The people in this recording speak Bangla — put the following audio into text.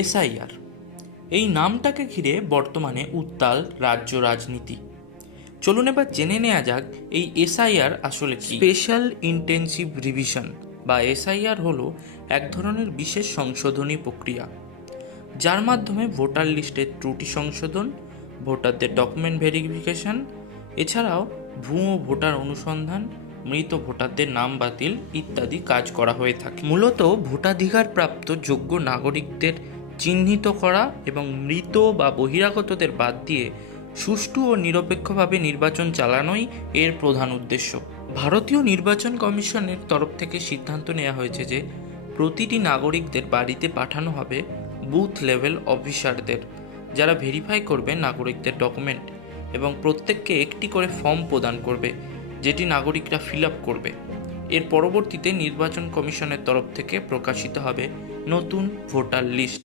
এসআইআর, এই নামটাকে ঘিরে বর্তমানে উত্তাল রাজ্য রাজনীতি। চলুন এবার জেনে নেওয়া যাক এই এসআইআর আসলে কি। স্পেশাল ইন্টেন্সিভ রিভিশন বা এসআইআর হলো এক ধরনের বিশেষ সংশোধনী প্রক্রিয়া, যার মাধ্যমে ভোটার লিস্টের ত্রুটি সংশোধন, ভোটারদের ডকুমেন্ট ভেরিফিকেশন, এছাড়াও ভুয়ো ভোটার অনুসন্ধান, মৃত ভোটারদের নাম বাতিল ইত্যাদি কাজ করা হয়ে থাকে। মূলত ভোটাধিকার প্রাপ্ত যোগ্য নাগরিকদের চিহ্নিত করা এবং মৃত বা বহিরাগতদের বাদ দিয়ে সুষ্ঠু ও নিরপেক্ষভাবে নির্বাচন চালানোই এর প্রধান উদ্দেশ্য। ভারতীয় নির্বাচন কমিশনের তরফ থেকে সিদ্ধান্ত নেওয়া হয়েছে যে প্রতিটি নাগরিকদের বাড়িতে পাঠানো হবে বুথ লেভেল অফিসারদের, যারা ভেরিফাই করবে নাগরিকদের ডকুমেন্ট এবং প্রত্যেককে একটি করে ফর্ম প্রদান করবে, যেটি নাগরিকরা ফিল আপ করবে। এর পরবর্তীতে নির্বাচন কমিশনের তরফ থেকে প্রকাশিত হবে নতুন ভোটার লিস্ট,